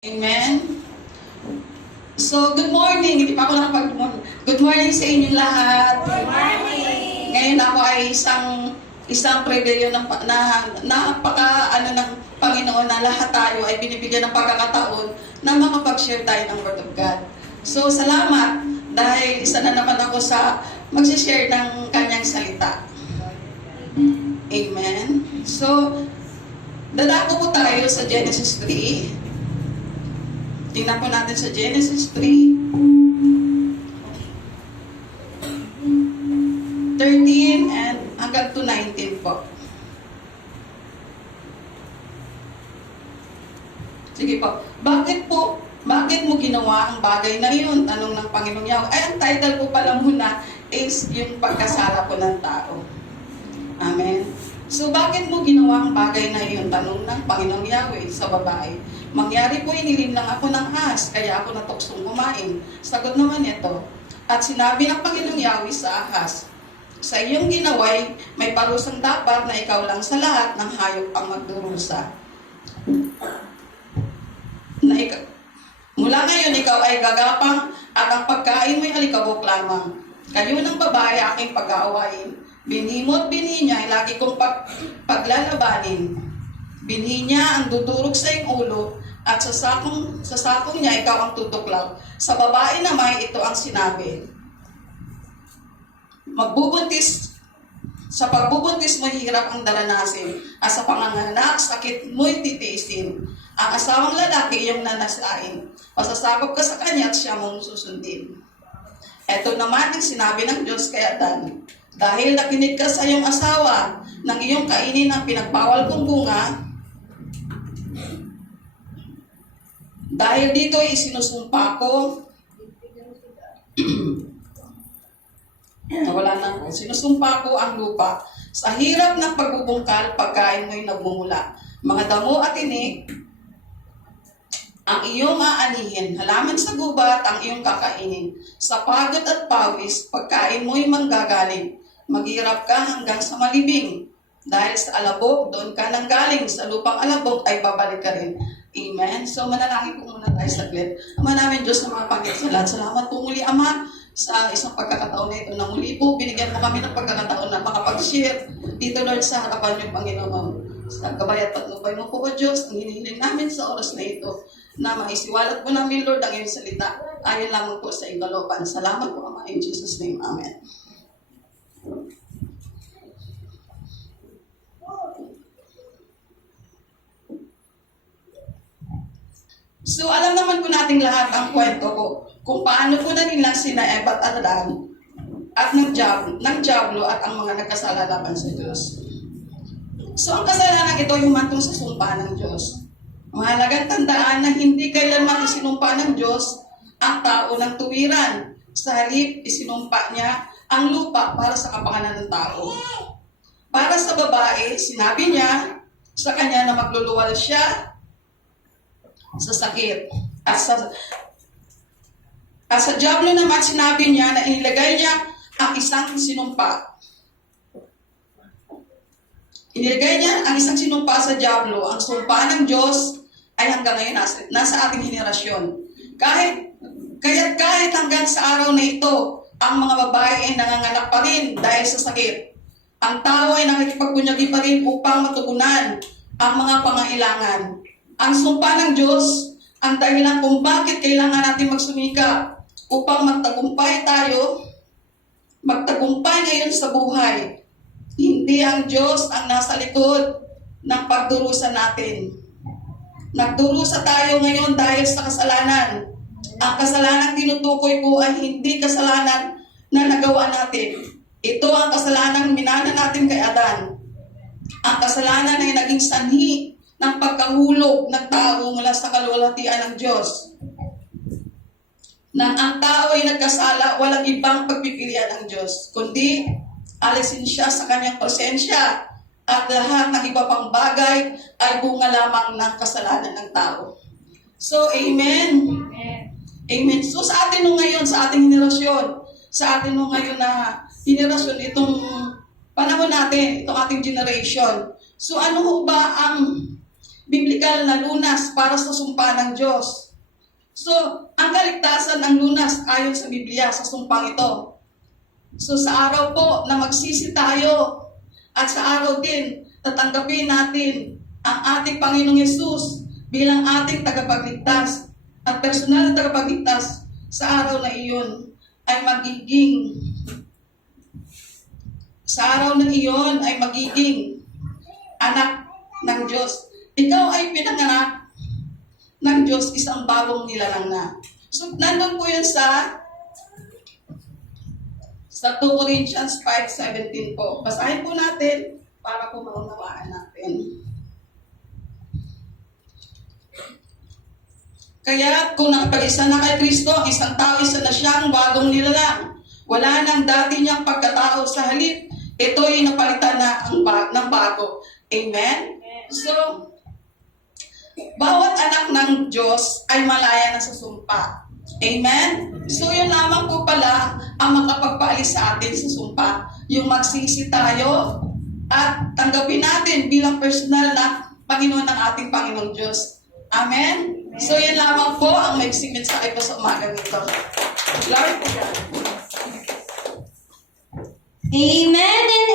Amen. So, good morning. Hindi pa ako nakapag-morning. Good morning sa inyong lahat. Good morning! Ngayon ako ay isang prebelyo ng ng Panginoon na lahat tayo ay binibigyan ng pagkakataon na makapag-share tayo ng Word of God. So, salamat dahil isa na naman ako sa mag-share ng kanyang salita. Amen. So, dadako po tayo sa Genesis 3. Tingnan po natin sa Genesis 3. 13 and hanggang to 19 po. Sige po. Bakit mo ginawa ang bagay na yun? Tanong ng Panginoong Yahweh. Ay, ang title po pala muna is yung pagkasala po ng tao. Amen. So, bakit mo ginawa ang bagay na yun? Tanong ng Panginoong Yahweh sa babae. Mangyari po, inilim lang ako ng ahas, kaya ako natuksong kumain. Sagot naman ito. At sinabi ng Panginoong Yahweh sa ahas, sa iyong ginaway, may parusang dapat na ikaw lang sa lahat ng hayop ang magdurusa. Mula ngayon, ikaw ay gagapang at ang pagkain mo'y alikabok lamang. Kayo ng babae aking pag-aawain. Binhi mo at binhi niya ay lagi kong paglalabanin. Binhi niya ang dudurog sa iyong ulo at sa sakong niya ikaw ang tutuklaw. Sa babae naman ito ang sinabi. Sa pagbubuntis mo hirap ang daranasin at sa panganganak sakit mo'y titiisin. Ang asawang lalaki iyong nanasain. Pasasakop ka sa kanya at siya mong susundin. Ito naman ang sinabi ng Diyos kay Adan. Dahil nakinig ka sa iyong asawa ng iyong kainin ang pinagbawal kong bunga, dahil dito ay sinusumpa ko, wala na po, sinusumpa ko ang lupa. Sa hirap ng pagbubungkal, pagkain mo'y nagmumula. Mga damo at inik, ang iyong aanihin, halaman sa gubat, ang iyong kakainin. Sa pagod at pawis, pagkain mo'y manggagaling. Maghirap ka hanggang sa malibing. Dahil sa alabok, doon ka nang galing. Sa lupang alabok ay babalik ka rin. Amen. So manalangin po muna tayo saglit. Ama namin Diyos na mga pagkasalat. Salamat po muli Ama sa isang pagkakataon na ito na muli po. Binigyan mo kami ng pagkakataon na makapag-share dito Lord sa harapan yung Panginoon. Sa gabay at patnubay mo po o Diyos, ang hinihiling namin sa oras na ito na maisiwalat po namin Lord ang iyong salita. Ayon lamang po sa iyong kalooban. Salamat po Ama in Jesus' name. Amen. So, alam naman po nating lahat ang kwento ko kung paano po nanilang sina Eva at Adan at ng Diablo at ang mga nagkasala laban sa Diyos. So, ang kasalanan ito ay humantong sa sumpa ng Diyos. Mahalagang tandaan na hindi kailanman isinumpa ng Diyos ang tao ng tuwiran. Sa halip, isinumpa niya ang lupa para sa kapakanan ng tao. Para sa babae, sinabi niya sa kanya na magluluwal siya sa sakit. At sa Diablo naman, sinabi niya na inilagay niya ang isang sinumpa. Inilagay niya ang isang sinumpa sa Diablo. Ang sumpa ng Diyos ay hanggang ngayon nasa ating henerasyon. Kahit hanggang sa araw na ito, ang mga babae ay nanganganak pa rin dahil sa sakit. Ang tao ay nakikipagbunyagi pa rin upang matugunan ang mga pangailangan. Ang sumpa ng Diyos, ang dahilan kung bakit kailangan natin magsumikap upang magtagumpay ngayon sa buhay. Hindi ang Diyos ang nasa likod ng pagdurusa natin. Nagdurusa tayo ngayon dahil sa kasalanan. Ang kasalanang tinutukoy ko ay hindi kasalanan na nagawa natin. Ito ang kasalanang minana natin kay Adan. Ang kasalanan ay naging sanhi ng pagkahulog ng tao mula sa kaluwalhatian ng Diyos. Nang ang tao ay nagkasala, walang ibang pagpipilian ng Diyos, kundi alisin siya sa kanyang presensya at lahat ng iba pang bagay ay bunga lamang ng kasalanan ng tao. So, amen. Amen. So, sa atin nung ngayon, sa ating henerasyon, sa atin nung ngayon na henerasyon, itong panahon natin, itong ating generation. So, ano ho ba ang biblikal na lunas para sa sumpa ng Diyos. So, ang kaligtasan ang lunas ayon sa Biblia, sa sumpang ito. So, sa araw po na magsisi tayo at sa araw din, tatanggapin natin ang ating Panginoong Yesus bilang ating tagapagligtas at personal na tagapagligtas sa araw na iyon ay magiging anak ng Diyos. Ikaw ay pinanganak ng Diyos, isang bagong nilalang na. So, nandun po yun sa 2 Corinthians 5:17 po. Basahin po natin para po maunawaan natin. Kaya kung nakapag-isa na kay Kristo, ang isang tao, isa na siyang bagong nilalang. Wala nang dati niyang pagkatao sa halip. Ito'y napalitan na ng bago. Amen? So, bawat anak ng Diyos ay malaya na sa sumpa. Amen? So, yun lamang po pala ang makapagpaalis sa atin sa sumpa. Yung magsisi tayo at tanggapin natin bilang personal na Panginoon ng ating Panginoong Diyos. Amen? So, yan lamang po ang maiksing mensahe ko sa umagang ito. Glory to God. Amen and